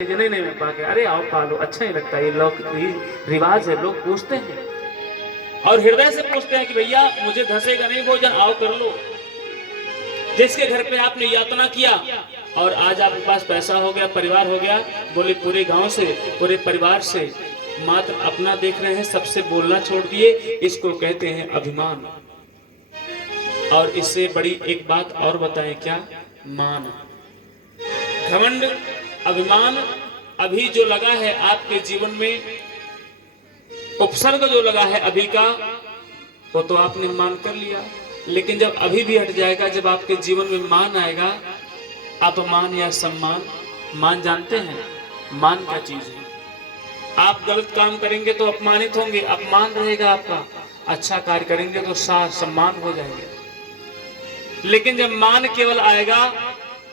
नहीं नहीं मिल पा के, अरे आओ खा लो, अच्छा ही लगता है, ये लोग रिवाज है, लोग पूछते हैं और हृदय से पूछते हैं कि भैया मुझे धसेगा नहीं भोजन, आओ कर लो। जिसके घर पे आपने यातना किया और आज आपके पास पैसा हो गया, परिवार हो गया, बोले पूरे गांव से, पूरे परिवार से मात्र अपना देख रहे हैं, सबसे बोलना छोड़ दिए, इसको कहते हैं अभिमान। और इससे बड़ी एक बात और बताएं, क्या? मान। घमंड, अभिमान अभी जो लगा है आपके जीवन में, उपसर्ग जो लगा है अभी का, वो तो आपने मान कर लिया, लेकिन जब अभी भी हट जाएगा, जब आपके जीवन में मान आएगा, अपमान या सम्मान। मान जानते हैं मान क्या चीज है? आप गलत काम करेंगे तो अपमानित होंगे, अपमान रहेगा आपका, अच्छा कार्य करेंगे तो सम्मान हो जाएंगे। लेकिन जब मान केवल आएगा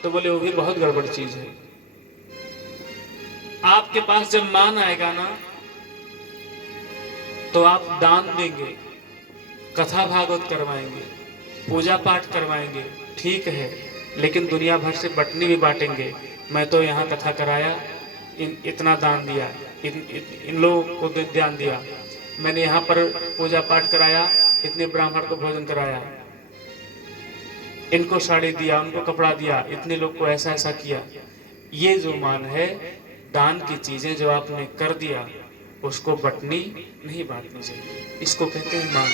तो बोले वो भी बहुत गड़बड़ चीज है। आपके पास जब मान आएगा ना, तो आप दान देंगे, कथा भागवत करवाएंगे, पूजा पाठ करवाएंगे, ठीक है, लेकिन दुनिया भर से बटनी भी बांटेंगे। मैं तो यहाँ कथा कराया, इतना दान दिया, इन लोगों को ध्यान दिया, मैंने यहाँ पर पूजा पाठ कराया, इतने ब्राह्मण को भोजन कराया, इनको साड़ी दिया, उनको कपड़ा दिया, इतने लोग को ऐसा ऐसा किया। ये जो मान है, दान की चीजें जो आपने कर दिया, उसको बटनी नहीं बांटनी चाहिए, इसको कहते हैं मान।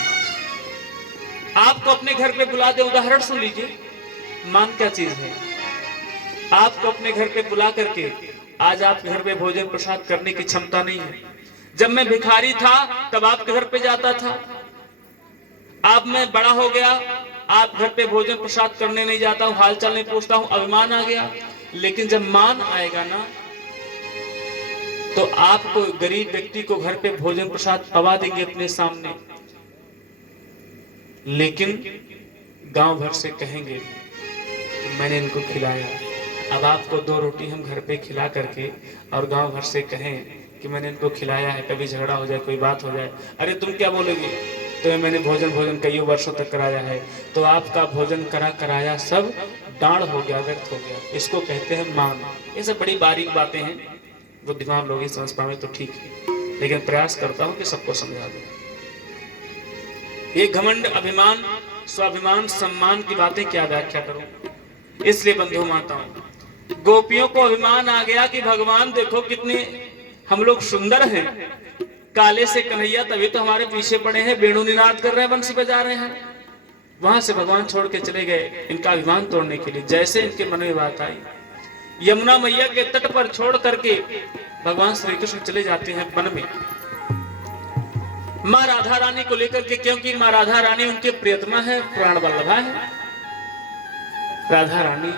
आपको अपने घर पे बुला दे, उदाहरण सुन लीजिए, मान क्या चीज है? आपको अपने घर पे बुला करके, आज आपके घर पे भोजन प्रसाद करने की क्षमता नहीं है। जब मैं भिखारी था तब आपके घर पे जाता था, अब मैं बड़ा हो गया, आप घर पे भोजन प्रसाद करने नहीं जाता हूँ, हाल चाल नहीं पूछता हूँ, अभिमान आ गया। लेकिन जब मान आएगा ना, तो आपको गरीब व्यक्ति को घर पे भोजन प्रसाद पवा देंगे अपने सामने, लेकिन गांव भर से कहेंगे मैंने इनको खिलाया। अब आपको 2 रोटी हम घर पे खिला करके और गांव भर से कहें कि मैंने इनको खिलाया है, कभी झगड़ा हो जाए, कोई बात हो जाए, अरे तुम क्या बोलोगे, तो मैंने भोजन कई वर्षों तक कराया है, तो आपका भोजन कराया सब डांड हो गया, व्यर्थ हो गया। इसको कहते हैं मान। ये सब बड़ी बारीक बातें हैं, बुद्धिमान लोग ही समझ पाए तो ठीक है, लेकिन प्रयास करता हूं कि सबको समझा दूं। ये घमंड, अभिमान, स्वाभिमान, सम्मान की बातें क्या व्याख्या करूं। इसलिए बंधु माताओं, गोपियों को अभिमान आ गया कि भगवान देखो कितने हम लोग सुंदर हैं, काले से कन्हैया तभी तो हमारे पीछे पड़े हैं, वेणु निनाद कर रहे हैं, बंसी बजा रहे हैं। वहां से भगवान छोड़ के चले गए इनका अभिमान तोड़ने के लिए। जैसे इनके मन में बात आई, यमुना मैया के तट पर छोड़ करके भगवान श्री कृष्ण चले जाते हैं वन में, माँ राधा रानी को लेकर के, क्योंकि माँ राधा रानी उनके प्रियतमा है, प्राण वल्लभा है। राधा रानी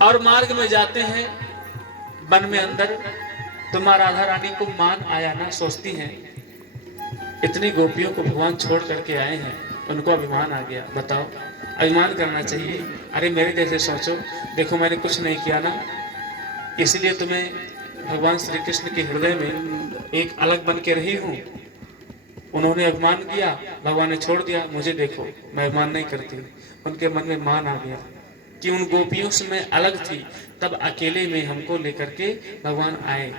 और मार्ग में जाते हैं वन में अंदर, तो माँ राधा रानी को मान आया ना, सोचती हैं इतनी गोपियों को भगवान छोड़ करके आए हैं, उनको अभिमान आ गया। बताओ, अभिमान करना चाहिए। अरे मेरे जैसे सोचो, देखो मैंने कुछ नहीं किया ना, इसलिए तुम्हें भगवान श्री कृष्ण के हृदय में एक अलग बन के रही हूँ। उन्होंने अभिमान किया, भगवान ने छोड़ दिया, मुझे देखो मैं अभिमान नहीं करती। उनके मन में मान आ गया कि उन गोपियों से मैं अलग थी, तब अकेले में हमको लेकर के भगवान आए।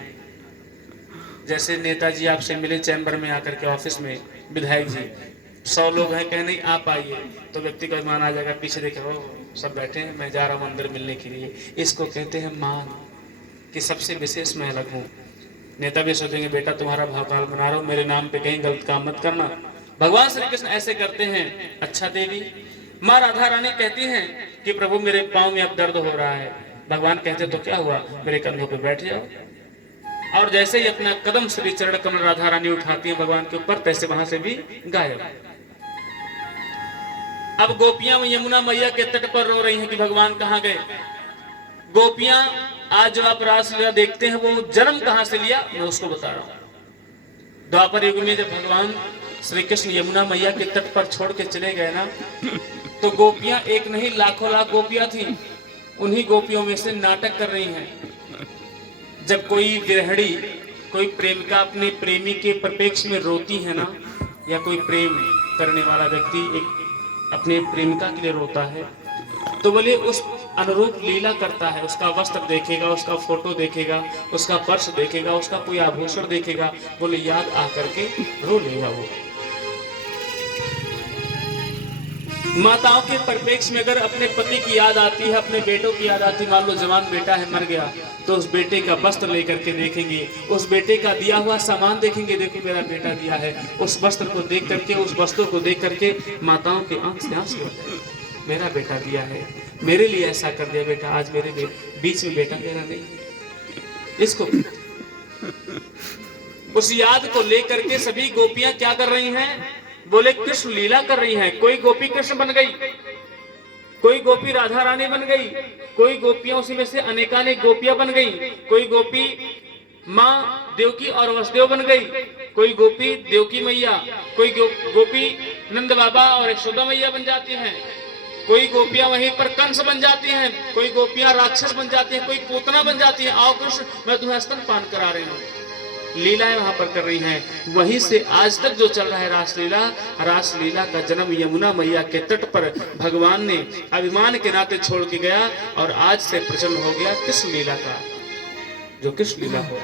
जैसे नेताजी आपसे मिले चैम्बर में आकर के, ऑफिस में विधायक जी, 100 लोग हैं, कहे नहीं आप आइए, तो व्यक्ति का मान आ जाएगा, पीछे देखे वो सब बैठे हैं, मैं जा रहा हूँ अंदर मिलने के लिए। इसको कहते हैं मान, कि सबसे विशेष मैं अलग हूँ। नेता भी सोचेंगे बेटा तुम्हारा भौकाल बना रहा हूँ, मेरे नाम पे कहीं गलत काम मत करना। भगवान श्री कृष्ण ऐसे करते हैं। अच्छा देवी, माँ राधा रानी कहती हैं कि प्रभु मेरे पाँव में अब दर्द हो रहा है। भगवान कहते तो क्या हुआ, मेरे कंधों पे बैठ जाओ। और जैसे ही अपना कदम श्री चरण कमल राधा रानी उठाती हैं भगवान के ऊपर, तैसे वहां से भी गायब। अब गोपियां यमुना मैया के तट पर रो रही हैं कि भगवान कहाँ गए। गोपियां आज जो आप रासलीला देखते हैं, वो जन्म कहां से लिया, मैं उसको बता रहा हूं। द्वापर युग में जब भगवान श्री कृष्ण यमुना मैया के तट पर छोड़ के चले गए ना, तो गोपियां एक नहीं लाखों लाख गोपियां थी, उन्हीं गोपियों में से नाटक कर रही हैं। जब कोई गृहिणी, कोई प्रेमिका अपने प्रेमी के परिप्रेक्ष्य में रोती है ना, या कोई प्रेम करने वाला व्यक्ति एक अपने प्रेमिका के लिए रोता है, तो बोले उस अनुरूप लीला करता है, उसका वस्त्र देखेगा, उसका फोटो देखेगा, उसका पर्स देखेगा, उसका कोई आभूषण देखेगा, बोले याद आकर के रो लेगा वो। माताओं के परिप्रेक्ष्य में अगर अपने पति की याद आती है, अपने बेटों की याद आती है, मान लो जवान बेटा है मर गया, तो उस बेटे का वस्त्र लेकर के देखेंगे, उस बेटे का दिया हुआ सामान देखेंगे, देखो मेरा बेटा दिया है, उस वस्त्र को देख करके, उस वस्त्रों को देख करके माताओं के आंख से आंसू आ जाए, मेरा बेटा दिया है, मेरे लिए ऐसा कर दिया बेटा, आज मेरे बीच में बेटा मेरा नहीं है। इसको उस याद को लेकर के सभी गोपियां क्या कर रही हैं, बोले कृष्ण लीला कर रही हैं। कोई गोपी कृष्ण बन गई, कोई गोपी राधा रानी बन गई, कोई गोपियां उसी में से अनेकानेक गोपियां बन गई, कोई गोपी माँ देवकी और वसुदेव बन गई, कोई गोपी देवकी मैया, कोई गोपी नंद बाबा और यशोदा मैया बन जाती हैं, कोई गोपियां वहीं पर कंस बन जाती हैं, कोई गोपियां राक्षस बन जाती हैं, कोई पूतना बन जाती है, आओ कृष्ण मैं तुम्हें स्तनपान करा रही हूँ, लीलाएं वहां पर कर रही हैं। वहीं से आज तक जो चल रहा है रासलीला, रासलीला का जन्म यमुना मैया के तट पर भगवान ने अभिमान के नाते छोड़ के गया और आज से प्रचलन हो गया कृष्ण लीला का, जो कृष्ण लीला हो